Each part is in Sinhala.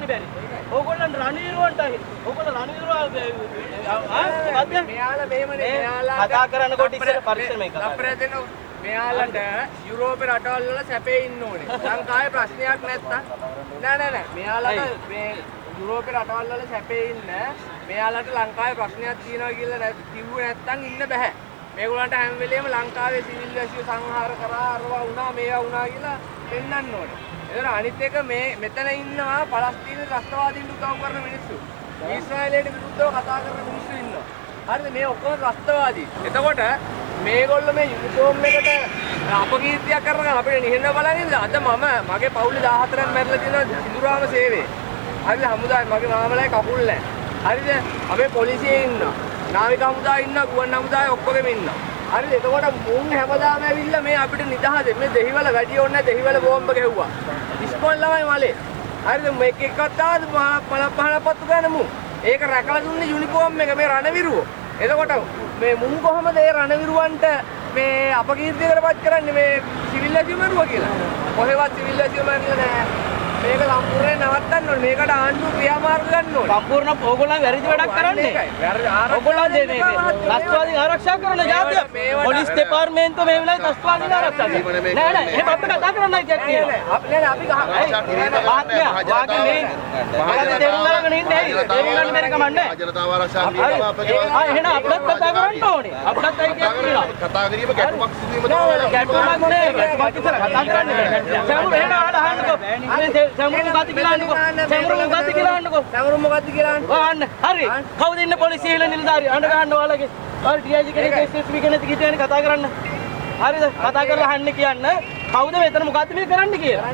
කරන්න බැරි. ඕගොල්ලන් රණීරුවන්ටයි. ඕගොල්ලෝ රණීරුව මෙයාලා මෙහෙමනේ මෙයාලා කතා කරනකොට ඉස්සර පරිස්සමෙන් කතා කරන්න. මෙයාලට යුරෝපේ රටවල් වල සැපේ ඉන්න ඕනේ. ලංකාවේ ප්‍රශ්නයක් නැත්තම් නෑ. මෙයාලට මේ යුරෝපේ රටවල් වල සැපේ ඉන්න මෙයාලට ලංකාවේ ප්‍රශ්නයක් තියෙනවා කියලා කිව්වේ නැත්තම් ඉන්න බෑ. මේගොල්ලන්ට හැම වෙලේම ලංකාවේ සිවිල් වැසියෝ සංහාර කරා අරවා වුණා මේවා වුණා කියලා පෙන්නන්න ඕනේ. ඒතර අනිත් එක මේ මෙතන ඉන්නවා පලස්තීන ත්‍රස්තවාදීන් උදව් කරන මිනිස්සු. ඊශ්‍රායලයට විරුද්ධව කතා කරන මිනිස්සු ඉන්නවා. හරිද? මේ ඔක්කොම ත්‍රස්තවාදී. එතකොට මේගොල්ලෝ මේ යුනිෆෝම් එකට අපකීර්තියක් කරගෙන අපිට නිහෙන්න බලන් ඉඳලා අද මගේ පවුලේ 14ක් මැරිලා තියෙනවා සිඳුරාම සේවයේ. හරිද? හමුදාවේ මගේ මාමලයි කකුල් නැහැ. හරිද? අපේ පොලිසියේ ඉන්නවා. නාවික හමුදාවේ ඉන්නවා, ගුවන් හමුදාවේ ඔක්කොගෙම ඉන්නවා. හරිද? එතකොට මුන් හැමදාම ඇවිල්ලා මේ අපිට නිදහස මේ දෙහිවල වැඩි ඕනේ නැහැ දෙහිවල බෝම්බ ගැහුවා. ඉස්කෝල ළමයි මලේ. හරිද? මේක එකක්වත් ආවද පහන පත්තු ගන්න මු. ඒක රැකලා දුන්නේ යුනිෆෝම් එක මේ රණවිරුව. එතකොට මේ මුන් කොහමද ඒ රණවිරුවන්ට මේ අපකීර්තියකටපත් කරන්නේ මේ සිවිල් වැසියෝ මරුවා කියලා. කොහෙවත් සිවිල් වැසියෝ මරලා නැහැ. මේක සම්පූර්ණයෙන් නවත්තන්න ඕනේ. මේකට ආණ්ඩුව ක්‍රියාමාර්ග ගන්න ඕනේ. සම්පූර්ණ ඕගොල්ලන් වැරදි වැඩක් කරන්නේ. ඕගොල්ලන් මේ ත්‍රස්තවාදීන් ආරක්ෂා කරන જાතිය. පොලිස් දෙපාර්තමේන්තුව මේ වෙලාවේ ත්‍රස්තවාදීන් ආරක්ෂා කරනවා. නෑ එහෙම අපිට කතා කරන්නයි කියන්නේ. අපි වාගේ මේ මොකද දෙරුම් ගන්න ඉන්නේ. දෙරුම් ගන්න බැරි කමන්නේ. ජනතාව ආරක්ෂා කිරීම අපේ එහෙනම් අපිට කතා කරන්න ඕනේ. අපිටත් අයි කියනවා. කතා කිරීම ගැටුමක් සිදුවීම තමයි. ගැටුමක් නේ. ගැටුමක් ඉතල කතා කරන්නේ. සමුරු එහෙනම් අහන්නකෝ. සමුරු මොකද්ද කියලා අහන්නකෝ. සමුරු මොකද්ද කියලා අහන්නකෝ. සමරු මොකද්ද කියලා අහන්න. හරි. කවුද ඉන්නේ පොලිසිය ඉහළ නිලධාරිය? අඬ ගන්න ඔයාලගේ. ඔය ඩීఐජි කෙනෙක් SSP කෙනෙක් කිව්වනේ කතා කරන්න. හරිද? කතා කරලා අහන්න කියන්න. කවුද මෙතන මොකද්ද මේ කරන්න කියලා?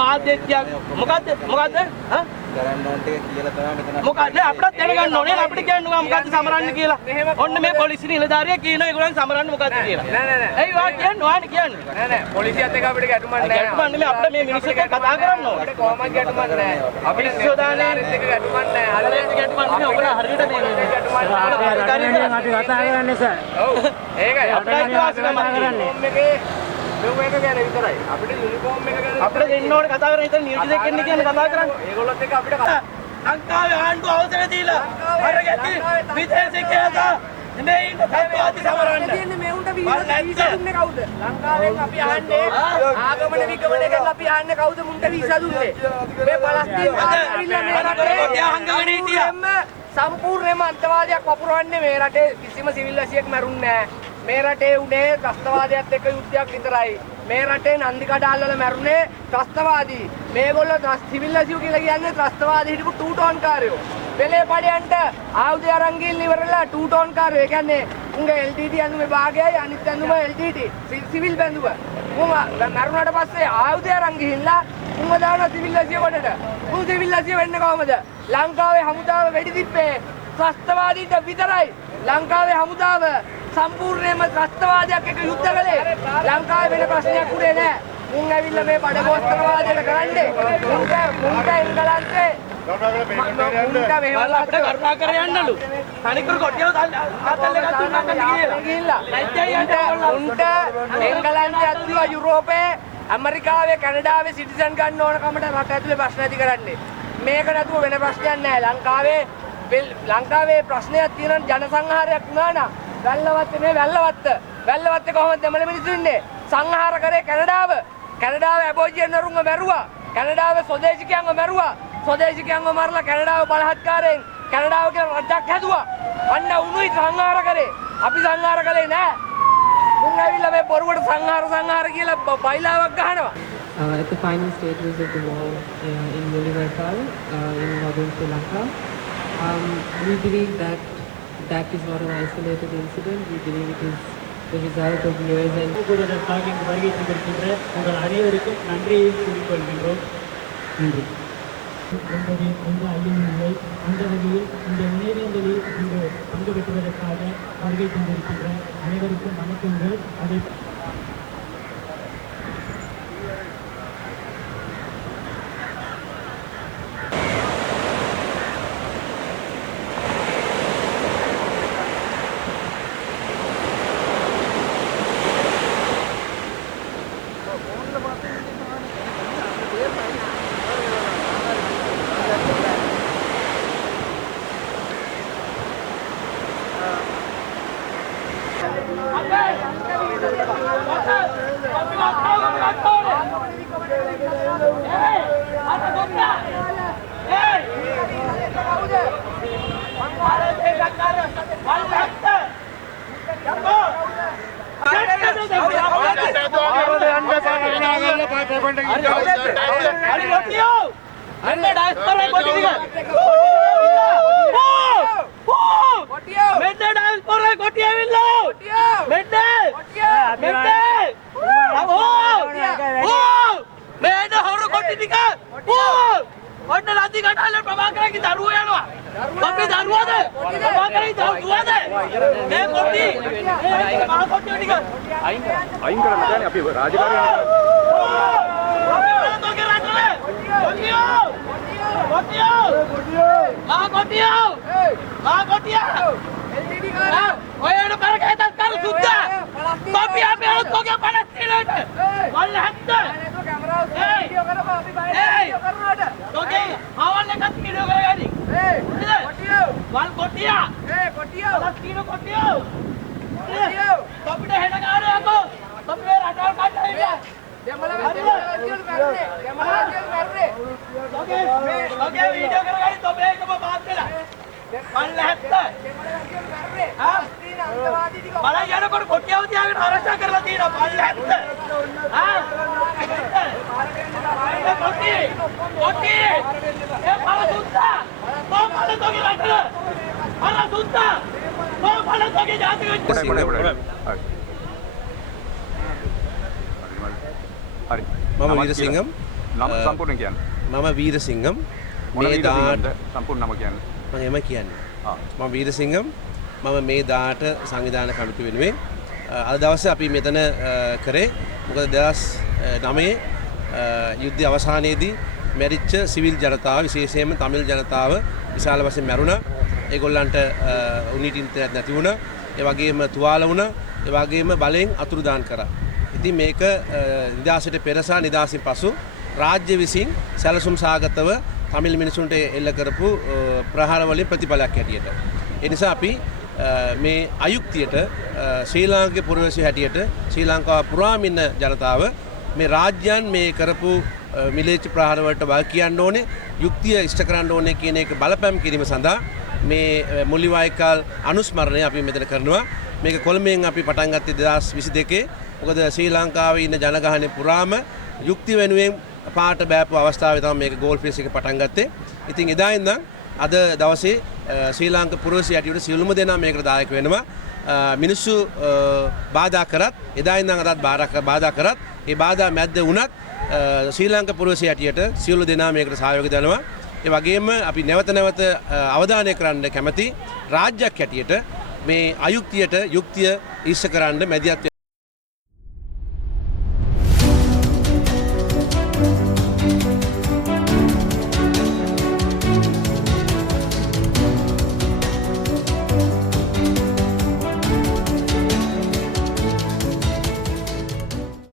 මාධ්‍යත්‍යක් මොකද්ද? හා? කරන්න ඕන ටික කියලා තමයි මෙතන මොකක්ද අපිට දැනගන්න ඕනේ අපිට කියන්න මොකක්ද සමරන්න කියලා. ඔන්න මේ පොලිසිය නිලධාරියා කියනවා ඒගොල්ලන් සමරන්න මොකක්ද කියලා. නෑ. ඇයි වා කියන්නේ? ඔයානේ කියන්නේ. නෑ. පොලිසියත් එක්ක අපිට ගැටුමක් නෑ. ගැටුමක් නෙමෙයි අපිට මේ මිනිස්සු එක්ක කතා කරන්න ඕනේ. අපිට කොහොමද ගැටුමක් නෑ. අපිට නිලධාරියෙක් එක්ක ගැටුමක් නෑ. හරියට ගැටුමක් නෙමෙයි ඔබලා හරියට මේ ගැටුමක් නෑ. අපි කතා කරන්නේ සර්. ඔව්. ඒකයි අපිට වාසිකම කරන්නේ. මේකේ මේක ගැන විතරයි. අපිට යුනිෆෝම් එක ගැන අපිට දෙන්න ඕනේ කතා කරන්න ඉතින් නියුටි දෙක එන්න කියන්නේ කතා කරන්නේ. ඒගොල්ලොත් එක්ක අපිට ලංකාවේ ආණ්ඩුව අවසර දීලා අර ගැටි විදේශිකයන්ට මේ ඉන්න තත්ත්වවාදී සමරන්න. කියන්නේ මේ උන්ට වීසා දුන්නේ කවුද? ලංකාවෙන් අපි අහන්නේ ආගමන විගමන ගැන අපි අහන්නේ කවුද මුන්ට වීසා දුන්නේ? මේ පලස්තීන ආවිල්ලා මේ රටේ අහංගගෙන හිටියා. සම්පූර්ණයෙන්ම අන්තවාදයක් වපුරවන්නේ මේ රටේ කිසිම සිවිල් වැසියෙක් මැරුන්නේ නැහැ. මේ රටේ උනේ ත්‍රස්තවාදයත් එක්ක යුද්ධයක් විතරයි. මේ රටේ නන්දි කඩාල් වල මැරුණේ ත්‍රස්තවාදී. මේගොල්ලෝ සිවිල් වැසියෝ කියලා කියන්නේ ත්‍රස්තවාදී හිටපු ටූ ටෝන් කාරයෝ. පෙලේ පඩයන්ට ආයුධ අරන් ගිහින් ඉවරලා ටූ ටෝන් කාරයෝ. ඒ කියන්නේ උන්ගේ LTT ඇඳුමේ භාගයයි අනිත් ඇඳුම LTT සිවිල් බැඳුම. උන් මැරුණාට පස්සේ ආයුධ අරන් ගිහින්ලා උන්ව දානවා සිවිල් වැසියෝ කොටට. උන් සිවිල් වැසියෝ වෙන්නේ කොහමද? ලංකාවේ හමුදාව වෙඩි තිබ්බේ ත්‍රස්තවාදීන්ට විතරයි. ලංකාවේ හමුදාව සම්පූර්ණයෙන්ම ත්‍රස්තවාදයක් එක්ක යුද්ධ කළේ. ලංකාවේ වෙන ප්‍රශ්නයක් උනේ නැහැ. මුන් ඇවිල්ලා මේ බඩගෝස්තරවාදයට කරන්නේ. මුන්ට එංගලන්තේ මුන්ට මෙහෙවලා අපිට කරුණා කර යන්නලු. තනිකර කොටියව තාත්තල්ල ගත්තුනා ගිහිල්ලා. උන්ට එංගලන්තේ අත්තුවා යුරෝපේ ඇමරිකාවේ කැනඩාවේ සිටිසන් ගන්න ඕන කමට රට ඇතුලේ ප්‍රශ්න ඇති කරන්නේ. මේක නැතුව වෙන ප්‍රශ්නයක් නැහැ. ලංකාවේ ප්‍රශ්නයක් තියෙන ජනසංහාරයක් වුණා නම් වැල්ලවත්තේ මේ වැල්ලවත්තේ කොහොමද දෙමළ මිනිස්සු ඉන්නේ? සංහාර කරේ කැනඩාව. කැනඩාව ඇබෝජියන් නරුන්ව මැරුවා. කැනඩාව ස්වදේශිකයන්ව මැරුවා. ස්වදේශිකයන්ව මරලා කැනඩාව බලහත්කාරයෙන් කැනඩාව කියලා රජයක් හැදුවා. අන්න උණුයි සංහාර කරේ. අපි සංහාර කළේ නෑ. මුන් ඇවිල්ලා මේ බොරුවට සංහාර කියලා බයිලාවක් ගහනවා. At the final stages of the war in Mulivartal in northern Sri Lanka, we believe that that is not an isolated incident. We believe it is the result of years and வருகை தந்திருக்கின்ற உங்கள் அனைவருக்கும் நன்றியை கூறிக்கொள்கின்றோம். நன்றி. என்பதை எந்த ஐயமும் இல்லை. அந்த வகையில் இந்த நினைவேந்தலில் இங்கு பங்கு பெற்றுவதற்காக வருகை தந்திருக்கின்ற அனைவருக்கும் வணக்கங்கள். அதை හරි කොටියෝ අන්න ඩයස්පොරා කොටි ටික මෙන්න ඩයස්පොරා කොටි ඇවිල්ලා මෙන්න මෙන්න හොරු කොටි ටික ඔන්න ලද්දි කටාලේ ප්‍රභාකරන්ගේ දරුවෝ යනවා අපි දරුවාද ප්‍රභාකරන්ගේ දරුවාද මේ කොටි මහා කොටි ටික අයින් කරන්න බෑනේ අපි රාජකාරිය බලයනකොට කොටියව තියාගෙන ආරක්ෂා කරලා තියෙනවා පල්ලැත්ත කොටි ඒ පළසුත්තා පළතෝගේ රටල පළසුත්තා පළතෝගේ ජාතික හරි මම වීරසිංහම් නම සම්පූර්ණ කියන්න මම වීරසිංහම් මේ දාට සම්පූර්ණ නම කියන්න මම එම කියන්නේ මම වීරසිංහම් මම මේ දාට සංවිධාන කමිටු වෙනුවෙන් අද දවසේ අපි මෙතන කරේ මොකද 2009 යුද්ධය අවසානයේදී මැරිච්ච සිවිල් ජනතාව විශේෂයෙන්ම තමිල් ජනතාව විශාල වශයෙන් මැරුණා. ඒගොල්ලන්ට උනිට ඉන්ටර්නෙට් නැති වුණා. ඒ වගේම තුවාල වුණා. ඒ වගේම බලෙන් අතුරුදාන් කරා. ඉතින් මේක නිදහසට පෙර සහ නිදහසින් පසු රාජ්‍ය විසින් සැලසුම් සාගතව තමිල් මිනිසුන්ට එල්ල කරපු ප්‍රහාර වලින් ප්‍රතිඵලයක් හැටියට. ඒ නිසා අපි මේ අයුක්තියට ශ්‍රී ලාංකික පුරවැසියෝ හැටියට ශ්‍රී ලංකාව පුරාම ඉන්න ජනතාව මේ රාජ්‍යයන් මේ කරපු මිලේච්ඡ ප්‍රහාර වලට වල් කියන්න ඕනේ යුක්තිය ඉෂ්ට කරන්න ඕනේ කියන එක බලපෑම් කිරීම සඳහා මේ මුල්ලිවාய்க்கால் අනුස්මරණය අපි මෙතන කරනවා. මේක කොළඹෙන් අපි පටන් ගත්තේ 2022. මොකද ශ්‍රී ලංකාවේ ඉන්න ජනගහනය පුරාම යුක්තිය වෙනුවෙන් පාට බෑපු අවස්ථාවේ තමයි මේක ගෝල් ෆේස් එක පටන් ගත්තේ. ඉතින් එදා ඉඳන් අද දවසේ ශ්‍රී ලාංකික පුරවැසියෝ හැටියට සියලුම දෙනා මේකට දායක වෙනවා. මිනිස්සු බාධා කරත් එදා ඉඳන් අදත් බාධා කරත් ඒ බාධා මැද්ද වුණත් ශ්‍රී ලාංකික පුරවැසියෝ හැටියට සියලු දෙනා මේකට සහයෝගය දෙනවා. ඒ වගේම අපි නැවත නැවත අවධානය කරන්න කැමති රාජ්‍යයක් හැටියට මේ අයුක්තියට යුක්තිය ඉෂ්ට කරන්න මැදිහත්